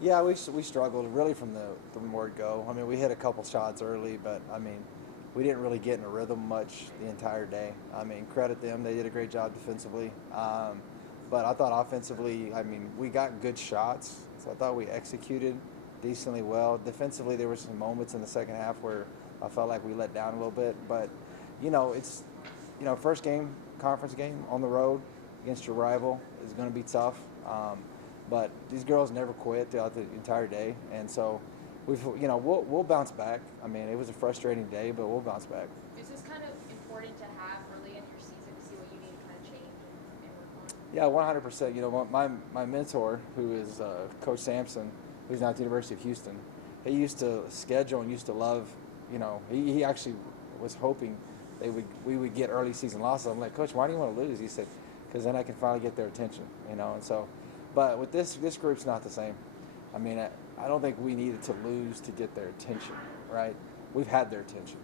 Yeah, we struggled really from the word go. I mean, we hit a couple shots early, but I mean, we didn't really get in a rhythm much the entire day. I mean, credit them; they did a great job defensively. But I thought offensively, I mean, we got good shots, so I thought we executed decently well. Defensively, there were some moments in the second half where I felt like we let down a little bit. But it's first game, conference game on the road against your rival is going to be tough. But these girls never quit throughout the entire day, and so we'll bounce back. I mean, it was a frustrating day, but we'll bounce back. Is this kind of important to have early in your season to see what you need to kind of change and work on? Yeah, 100%. My mentor, who is Coach Sampson, who's now at the University of Houston, he used to schedule and used to love. He actually was hoping we would get early season losses. I'm like, Coach, why do you want to lose? He said, because then I can finally get their attention. And so, but with this group's not the same. I mean, I don't think we needed to lose to get their attention, right? We've had their attention.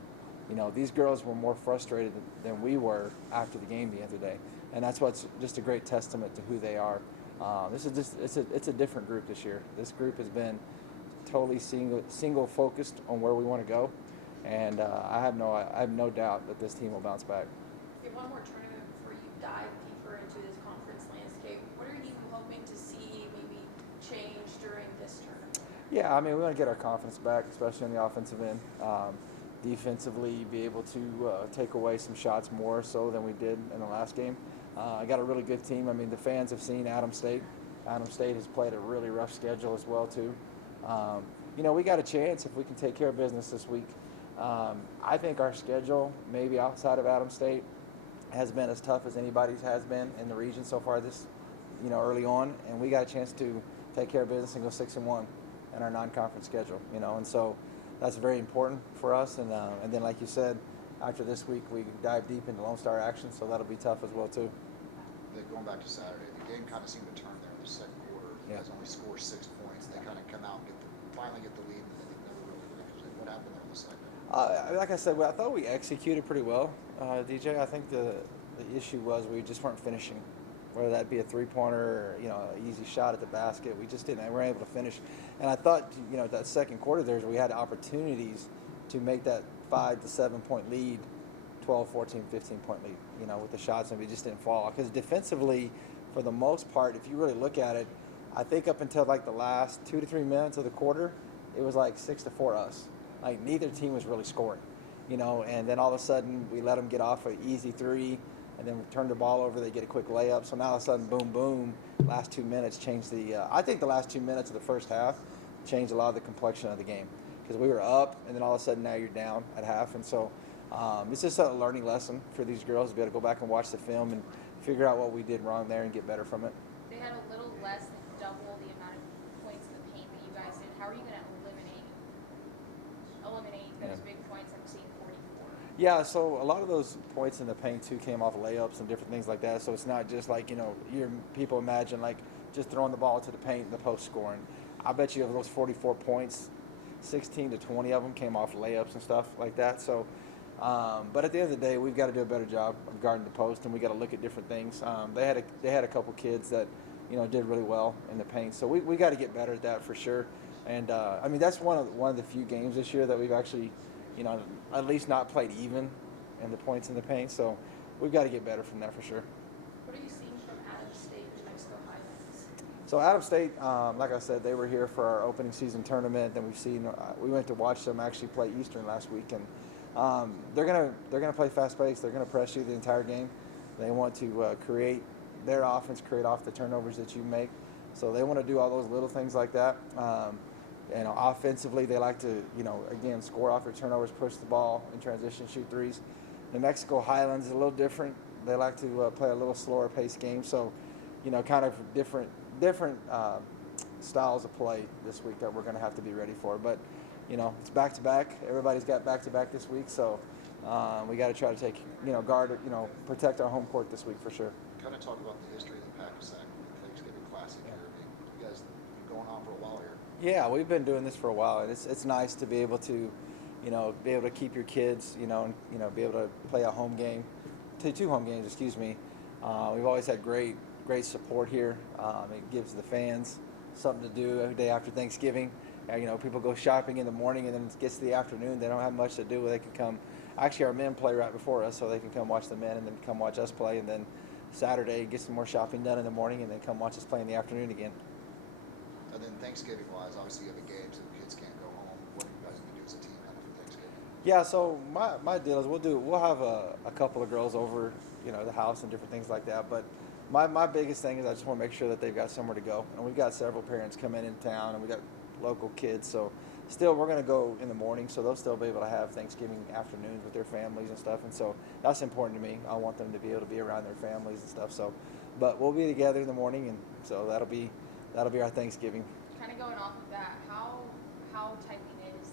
These girls were more frustrated than we were after the game the other day, and that's what's just a great testament to who they are. This is just it's a different group this year. This group has been totally single focused on where we want to go, and I have no doubt that this team will bounce back. We have one more tournament before you dive deeper into this conference landscape. What are you hoping to see maybe change during this tournament? Yeah, I mean, we want to get our confidence back, especially on the offensive end. Defensively, be able to take away some shots more so than we did in the last game. I got a really good team. I mean, the fans have seen Adams State. Adams State has played a really rough schedule as well, too. We got a chance if we can take care of business this week. I think our schedule, maybe outside of Adams State, has been as tough as anybody's has been in the region so far this, early on, and we got a chance to take care of business and go 6-1 in our non-conference schedule, and so that's very important for us. And then, like you said, after this week, we dive deep into Lone Star action, so that'll be tough as well too. Going back to Saturday, the game kind of seemed to turn there in the second quarter. You guys only score 6 points. They kind of come out and finally get the lead, and then they never really finished. What happened there in the second? Like I said, I thought we executed pretty well, DJ. I think the issue was we just weren't finishing, whether that be a three-pointer or an easy shot at the basket. We just didn't. We weren't able to finish. And I thought that second quarter there we had opportunities to make that 5 to 7 point lead, 12, 14, 15 point lead. With the shots, and we just didn't fall because defensively, for the most part, if you really look at it, I think up until like the last 2 to 3 minutes of the quarter, it was like 6-4 us. Like neither team was really scoring, and then all of a sudden we let them get off an easy three, and then we turn the ball over, they get a quick layup. So now all of a sudden, boom, boom, last 2 minutes changed I think the last 2 minutes of the first half changed a lot of the complexion of the game because we were up, and then all of a sudden now you're down at half, and so it's just a learning lesson for these girls to be able to go back and watch the film and figure out what we did wrong there and get better from it. They had a little less than double the amount of points in the paint that you guys did. How are you going to eliminate those big points? I'm seeing 44. Yeah, so a lot of those points in the paint too came off layups and different things like that. So it's not just like your people imagine like just throwing the ball to the paint and the post scoring. I bet you of those 44 points, 16 to 20 of them came off layups and stuff like that. So, but at the end of the day, we've got to do a better job of guarding the post, and we got to look at different things. They had a couple kids that did really well in the paint. So we got to get better at that for sure. And I mean that's one of the few games this year that we've actually at least not played even in the points in the paint. So we've got to get better from that for sure. What are you seeing from Adams State and New Mexico Highlands? So Adams State, like I said, they were here for our opening season tournament. Then we went to watch them actually play Eastern last week, and they're gonna play fast paced. They're gonna press you the entire game. They want to create their offense, create off the turnovers that you make. So they want to do all those little things like that. Offensively, they like to, again, score off their turnovers, push the ball in transition, shoot threes. New Mexico Highlands is a little different. They like to play a little slower pace game. So, kind of different styles of play this week that we're going to have to be ready for. But, it's back to back. Everybody's got back to back this week. So we got to try to take, guard, protect our home court this week for sure. Kind of talk about the history of the Pack-A-Sack Thanksgiving Classic here. I mean, you guys have been going on for a while here. Yeah, we've been doing this for a while, and it's nice to be able to, be able to keep your kids, be able to play a home game, two home games, excuse me. We've always had great support here. It gives the fans something to do every day after Thanksgiving. You know, people go shopping in the morning, and then it gets to the afternoon. They don't have much to do. They can come. Actually, our men play right before us, so they can come watch the men and then come watch us play. And then Saturday, get some more shopping done in the morning, and then come watch us play in the afternoon again. And then Thanksgiving-wise, obviously you have a game, so the kids can't go home. What are you guys gonna do as a team kind of for Thanksgiving? Yeah, so my deal is we'll have a couple of girls over, you know, the house and different things like that. But my biggest thing is I just want to make sure that they've got somewhere to go. And we've got several parents coming in town, and we got local kids. So still, we're going to go in the morning, so they'll still be able to have Thanksgiving afternoons with their families and stuff. And so that's important to me. I want them to be able to be around their families and stuff. So, but we'll be together in the morning, and so that'll be our Thanksgiving. Kind of going off of that, how tightly knit is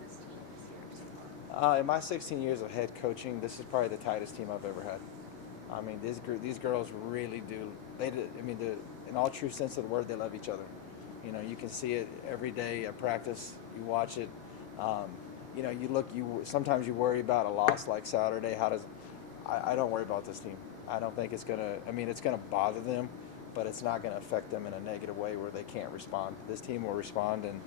this team this year so far? In my 16 years of head coaching, this is probably the tightest team I've ever had. I mean, these girls really do. In all true sense of the word, they love each other. You know, you can see it every day at practice. You watch it. You know, sometimes you worry about a loss like Saturday. I don't worry about this team. I don't think it's gonna. I mean, it's gonna bother them, but it's not gonna affect them in a negative way where they can't respond. This team will respond, and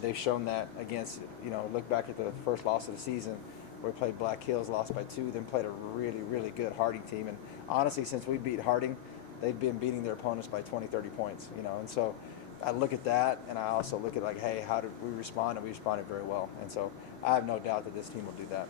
they've shown that against. You know, look back at the first loss of the season. We played Black Hills, lost by 2, then played a really, really good Harding team. And honestly, since we beat Harding, they've been beating their opponents by 20, 30 points, you know. And so I look at that, and I also look at, like, hey, how did we respond? And we responded very well. And so I have no doubt that this team will do that.